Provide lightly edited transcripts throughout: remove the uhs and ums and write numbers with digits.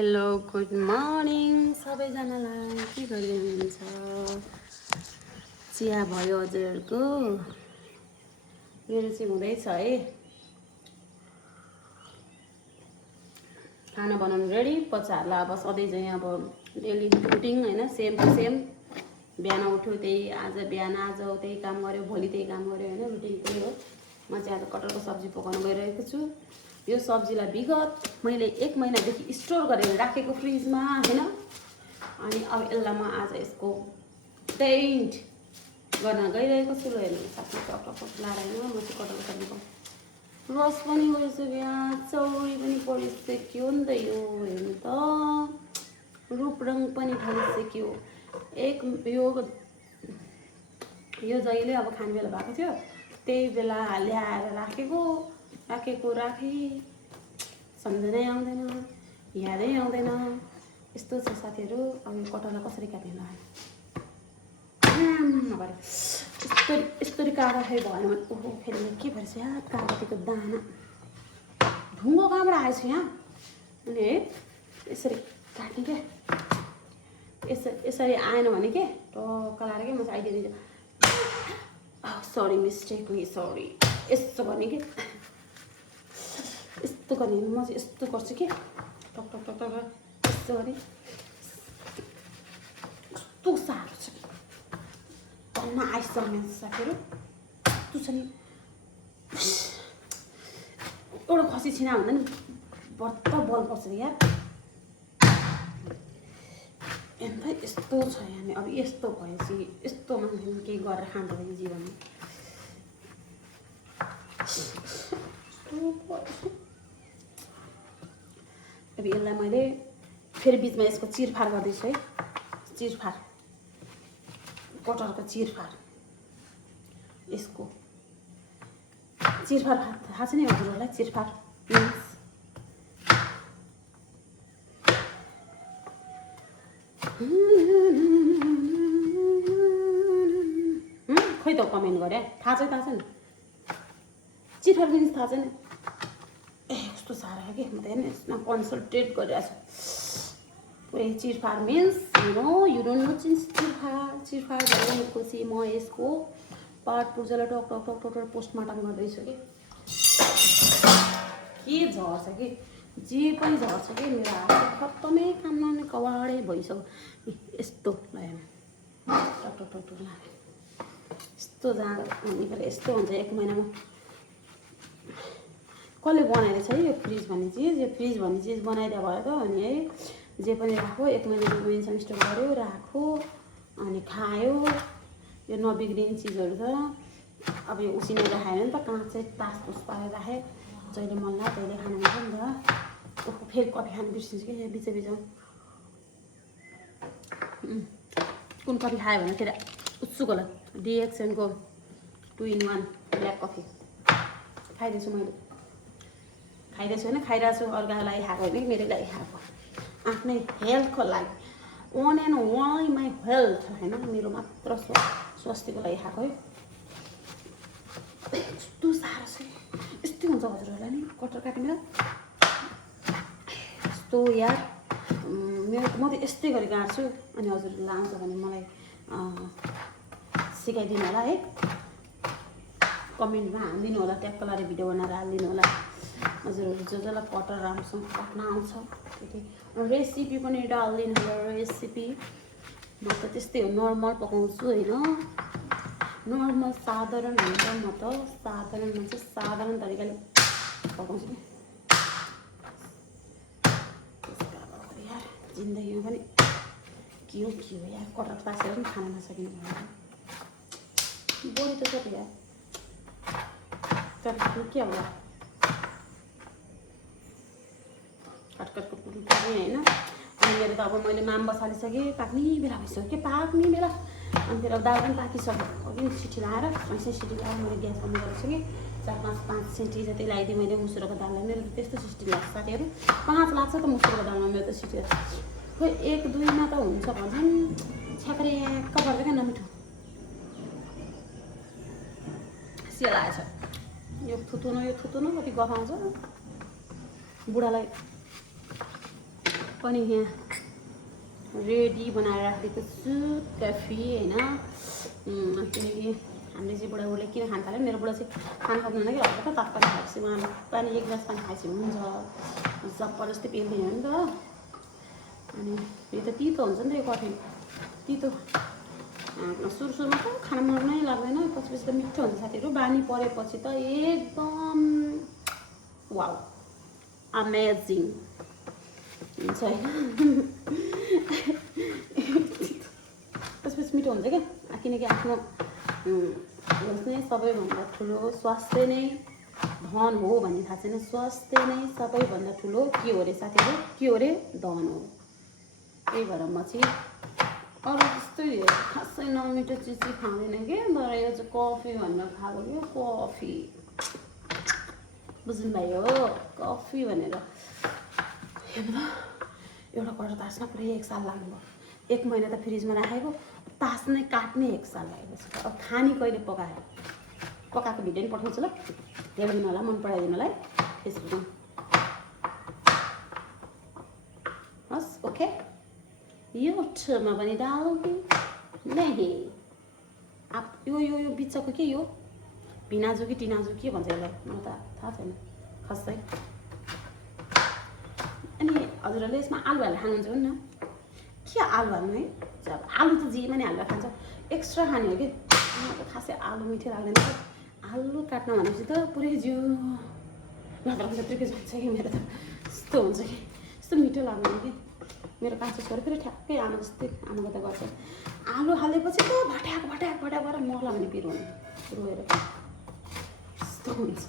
Hello good morning सबैजनालाई के गरिरहनुहुन्छ चिया भयो हजुरहरूको मेरो चाहिँ हुँदैछ है खाना बनाउनु रेडी बच्चाहरूलाई अब सधैँ चाहिँ अब डेली रुटिन होइन सेम टु सेम बिहान उठ्यो त्यही आज त्यही काम गर्यो भोलि त्यही काम गर्यो होइन रुटिन त्यही हो म चाहिँ आज कटहरको सब्जी पकाउन गइरहेको छु यो सब्जीलाई विगत मैले 1 महिनादेखि स्टोर गरेर राखेको फ्रिजमा हैन अनि अब यसलाई म आज यसको टेन्ट गर्न गइरहेको छु ल हेर्नु साथी टक लाएर हैन म चाहिँ कटहरको सब्जी रस पनि गइसक्यो चौरी पनि परिसक्यो नि त यो हेर्नु त रूप रङ पनि ढलिसक्यो यो जहिले अब खाने बेला भएको थियो त्यही बेला ल्याएर राखे सम्झनै आउँदैन यादै आउँदैन यस्तो छ साथीहरू अब यो कटहरलाई कसरी काट्ने ल यस्तरी काँडा खै भएन भने ओहो फेरि के भएछ यहाँ कागतीको दाना ढुङ्गो कहाँबाट आएछ यहाँ अनि है यसरी काट्ने क्या यसरी आएन भने के टक्क लाएर के म चाहिँ आइदिन्छु सरी मिस्टेकली सरी यस्तो गर्ने के यस्तो गर्ने म चाहिँ यस्तो गर्छु कि टक यस्तो गरी कस्तो साह्रो छ भन्न आइसक्ने साथीहरू कस्तो छ नि एउटा खसी छिना भन्दा नि बत्त बल पर्छ यार अन्त यस्तो छ यहाँ अब यस्तो भएपछि यस्तो मान्छे केही गरेर खाँदो रहेछ जीवनमा अब यसलाई मैले फेरि बिचमा यसको चिरफार गर्दैछु है चिरफार कटहरको चिरफार यसको चिरफार थाहा छ नि हजुरहरूलाई चिरफार खै त कमेन्ट गरे थाहा छ नि चिरफार मिन्स थाहा छैन ए कस्तो साह्रो के म त हेर्नु यसमा कन्सल्टेट गरिरहेको छु पुरै चिरफार मिन्स यु डोन्ट नो चिरफार भनेपछि म यसको पार्ट पूजालाई टक पोस्टमार्टम गर्दैछु के झर्छ कि जे पनि झर्छ कि मेरो हात खत्तमै काम नहुने कवाडै भइसक्यो यस्तो ल टक लाने यस्तो जाँदा अनि यस्तो हुन्छ 1 महिनामा कसले बनाइदिएछ है यो फ्रिज भन्ने चिज बनाइदिया भयो त अनि है जे पनि राख्यो 1 महिना 2 महिनासम्म स्टोर गर्यो राख्यो अनि खायो यो नबिग्रिने चिजहरू छ अब यो उसिनेर खाएन नि त काँचै तासतुस पारेर राखेँ जहिले मन लाग्यो तहिले खानु हुन्छ नि त ओहो फेरि कफी खानु बिर्सिन्छु कि बिचमा कुन कफी खायो भने फेरि उत्सुक होला डिएक्सनको 2 in 1 ब्ल्याक कफी खाइदिन्छु मैले खाइदिन्छु होइन खाइरहेको छु अर्काको लागि खाएको होइन कि मेरो लागि खाएको आफ्नै हेल्थको लागि own and only my health होइन मेरो मात्र स्वास्थ्यको लागि खाएको है यस्तो साह्रो छ यस्तै हुन्छ हजुरहरूलाई नि कटहर काट्ने यस्तो यार म त यस्तै गरी काट्छु अनि हजुरहरूलाई आउँछ भने मलाई सिकाइदिनु होला है कमेन्टमा हालिदिनु होला ट्याक्क लाएर भिडियो बनाएर हालिदिनु होला हजुरहरू जसलाई कटहर राम्रोसँग काट्न आउँछ त्यति रेसिपी पनि डालिदिनु होला रेसिपी म त त्यस्तै हो नर्मल पकाउँछु होइन नर्मल साधारण हुन्छ म त साधारण मान्छे साधारण तरिकाले पकाउँछु यार जिन्दगीमा पनि के हो यार कटहर तासेर पनि खान नसकिने भयो बोली त छ यार तर के होला कटकटको पुरी होइन अनि मेरो त अब मैले माम बसालिसकेँ पाक्ने बेला भइसक्यो के पाक्ने बेला अनि फेरि अब दाल पनि पाकिसक्यो अघि सिटी लगाएर ऐसे सिटी लगाएर मैले ग्यास बन्द गरेको छु कि 4-5 सेन्टी जति लगाइदिएँ मैले मुसुरोको दाललाई मेरो त्यस्तो सिटी लाग्छ साथीहरू 5 लाग्छ त मुसुरोको दालमा मेरो त सिटी खोइ 1-2मा त हुन्छ भन्छन् छ्याक्क पर्छ क्या नमिठो सियल आएछ यो थुतुनो कति गफ आउँछ बुढालाई पनि यहाँ रेडी बनाएर राखेको छु कफी होइन। किनकि हामीले चाहिँ बुढाबुढीले किन खान थाल्यो, मेरो बुढा चाहिँ खाना सक्दैन कि हल्का तातो पानी खाएपछि उहाँले पानी एक ग्लास पानी खाएपछि हुन्छ, जबरजस्ती पिल्दैन हो नि त। अनि यो त तितो हुन्छ नि त, यो कफी तितो सुरुमा त खाना मनै लाग्दैन, पछि त मिठो हुन्छ साथीहरू। बानी परेपछि त एकदम वाउ अमेजिङ हुन्छ होइन। त्यसपछि मिठो हुन्छ क्या, किनकि आफ्नो भन्छ नै सबैभन्दा ठुलो स्वास्थ्य नै धन हो भन्ने थाहा छैन। स्वास्थ्य नै सबैभन्दा ठुलो के हो अरे साथीहरू, के हो अरे धन हो। त्यही भएर म चाहिँ अरू त्यस्तै खासै नमिठो चिज चाहिँ खाँदैन कि, तर यो चाहिँ कफी भनेर खाएको क्या, कफी बुझ्नुभयो, कफी भनेर। हेर्नु एउटा कटोरा तास्न पुरै 1 साल लाग्नुभयो, 1 महिना त फ्रिजमा राखेको, तास्नै काट्ने 1 साल लागेको। अब खानी कहिले पकायो, पकाएको भिडियो पनि पठाउँछु ल, हेरिदिनु होला, मन पराइदिनु होला है फेसबुकमा। हस् ओके, यो ठाउँमा पनि डाल्दै नहीं आप यो बिचको के यो भिनाजु कि टिनाजु के भन्छ यसलाई, मलाई त थाहा छैन खासै। अनि हजुरहरूले यसमा आलु हालेर खानुहुन्छ भने न, के आलु हाल्नु है, अब आलु त जेमा नि हालेर खान्छ, एक्स्ट्रा खाने हो कि। मलाई त खासै आलु मिठो लाग्दैन, आलु काट्न भनेपछि त पुरै जिउ नत्र त्यत्तिकै जान्छ कि मेरो त, यस्तो हुन्छ कि यस्तो मिठो लाग्दैन कि। मेरो कान्छो छोरी फेरि ठ्याक्कै आमा जस्तै, आमा कता गर्छ, आलु हालेपछि त भट्याक भट्याक भट्याक गरेर मर्ला भने पिरो रोएर यस्तो हुन्छ,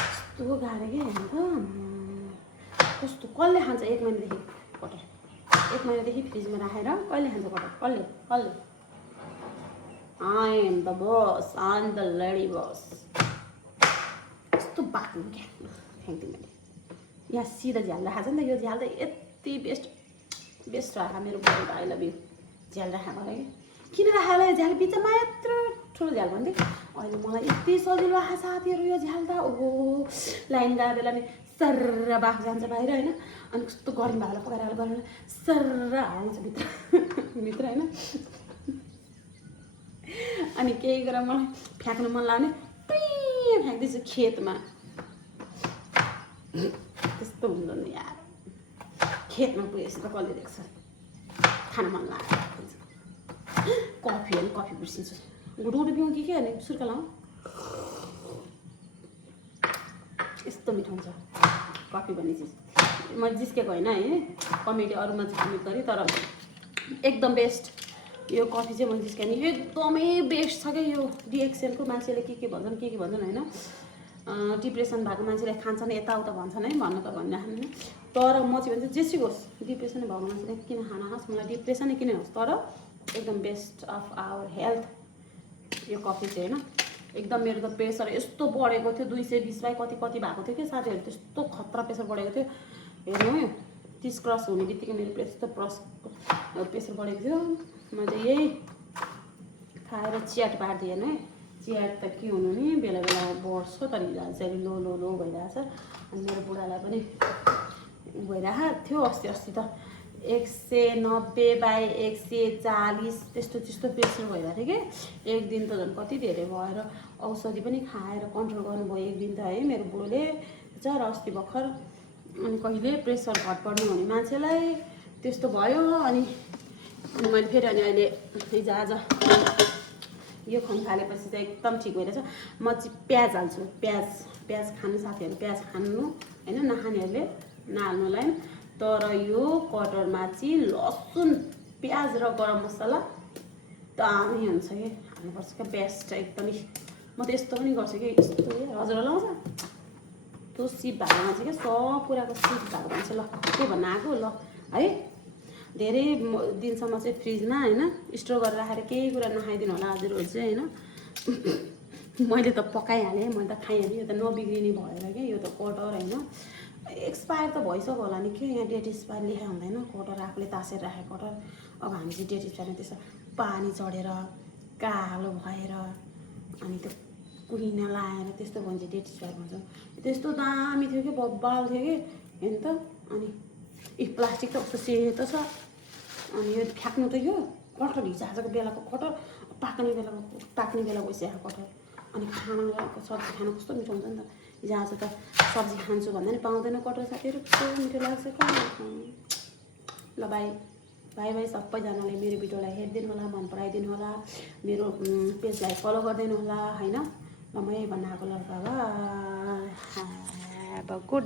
यस्तो गाह्रो कि होइन त। कस्तो कसले खान्छ 1 महिनादेखि कटहर, 1 महिनादेखि फ्रिजमा राखेर कहिले खान्छ कटहर, कसले कसले? I am the boss, I am the lady boss. यस्तो बाक्नु क्या फ्याँक्दिनँ मैले, यहाँ सिधा झ्याल राखेको छ नि त, यो झ्याल त यति बेस्ट राखा मेरो बुढो आई लभ यु। झ्याल राखेको होला कि किन राखेको यो झ्याल, बिचमा यत्रो ठुलो झ्याल भन्थेँ, अहिले मलाई यति सजिलो राखेको साथीहरू यो झ्याल त। ओहो लाइन गएको बेला नि सर्र बाफ जान्छ बाहिर होइन, अनि कस्तो गरम भएको पकाएर गरेर सर्र आउँछ भित्र होइन। अनि केही गरेर मलाई फ्याँक्नु मन लाग्ने फ्याँक्दैछु खेतमा, त्यस्तो हुँदैन नि यार। खेतमा पुगेपछि त कसले देख्छ, खान मन लाग्छ। कफी हो नि, कफी बिर्सिन्छु, गुडुगुडु पिउँ कि के भने सुर्का लाउँ, यस्तो मिठो हुन्छ कफी भन्ने चिज। म जिस्केको होइन है, कमेडी अरूमा चाहिँ कमेन्ट गरेँ, तर एकदम बेस्ट यो कफी चाहिँ मैले जिस्केँ नि, एकदमै बेस्ट छ क्या यो। डिएक्सएलको मान्छेले के भन्छन् के भन्छन् होइन, डिप्रेसन भएको मान्छेले खान्छन् यताउता भन्छन् है, भन्नु त भनिराख्नु, तर म चाहिँ भन्छ जेसुकै होस्, डिप्रेसन भएको मान्छेले किन खान होस्, मलाई डिप्रेसनै किन होस्, तर एकदम बेस्ट अफ आवर हेल्थ यो कफी चाहिँ होइन। एकदम मेरो त प्रेसर यस्तो बढेको थियो, 220 कति कति भएको थियो कि साथीहरू, त्यस्तो खतरा प्रेसर बढेको थियो। हेर्नु 30 क्रस हुने बित्तिकै मेरो प्रेसर बढेको थियो। म चाहिँ यही खाएर च्याट पारिदिएँ होइन है, च्याट त के हुनु नि, बेला बेला बढ्छ तर हिजो चाहिँ लो लो लो भइरहेछ। अनि मेरो बुढालाई पनि भइरहेको थियो, अस्ति त 190/140 त्यस्तो प्रेसर भइरहेको थियो कि। एक दिन त झन् कति धेरै भएर औषधि पनि खाएर कन्ट्रोल गर्नुभयो एक दिन त है मेरो बुढोले, र अस्ति भर्खर। अनि कहिले प्रेसर घटबढ्नु हुने मान्छेलाई त्यस्तो भयो। अनि मैले फेरि अहिले हिजो आज यो खुवाउनु थालेपछि चाहिँ एकदम ठिक भइरहेछ। म चाहिँ प्याज हाल्छु, प्याज खानु साथीहरू, प्याज खानु होइन, नखानेहरूले नहाल्नुलाई। तर यो कटहरमा चाहिँ लसुन प्याज र गरम मसला दामी हुन्छ कि, हाल्नुपर्छ क्या, बेस्ट एकदमै। म त यस्तो पनि गर्छु कि, यस्तो हजुरलाई लाउँछ त्यो सिप भएको मान्छे क्या, सब कुराको सिप भएको मान्छे। ल के भन्न आएको ल है, धेरै दिनसम्म चाहिँ फ्रिजमा होइन स्टोर गरेर राखेर केही कुरा नखाइदिनु होला हजुरहरू चाहिँ होइन। मैले त पकाइहालेँ, मैले त खाइहालेँ, यो त नबिग्रिने भएर क्या, यो त कटहर होइन एक्सपायर त भइसक्यो होला नि, के यहाँ डेट एक्सपायर लेखा हुँदैन, कटहर आफूले तासेर राखेको कटहर। अब हामी चाहिँ डेट एक्सपायर त्यसो पानी चढेर कालो भएर अनि त्यो कुहिना लाएर त्यस्तो भन्छ डेट एक्सपायर भन्छ। त्यस्तो दामी थियो कि, बब्बाल थियो कि हेर्नु त। अनि प्लास्टिक त कस्तो सेतो छ। अनि यो फ्याँक्नु त यो कटहर हिजोआजको बेलाको कटहर पाक्ने बेला भइसक्यो कटहर। अनि खानाको सब्जी खानु कस्तो मिठो हुन्छ नि त। हिजोआज त सब्जी खान्छु भन्दा नि पाउँदैन कटहर साथीहरू, कस्तो मिठो लाग्छ कहाँ खानु। ल बाई बाई बाई सबैजनाले मेरो भिडियोलाई हेरिदिनु होला, मन पराइदिनु होला, मेरो पेजलाई फलो गरिदिनु होला होइन। ल म यही भन्न आएको ल, बाई। Have a good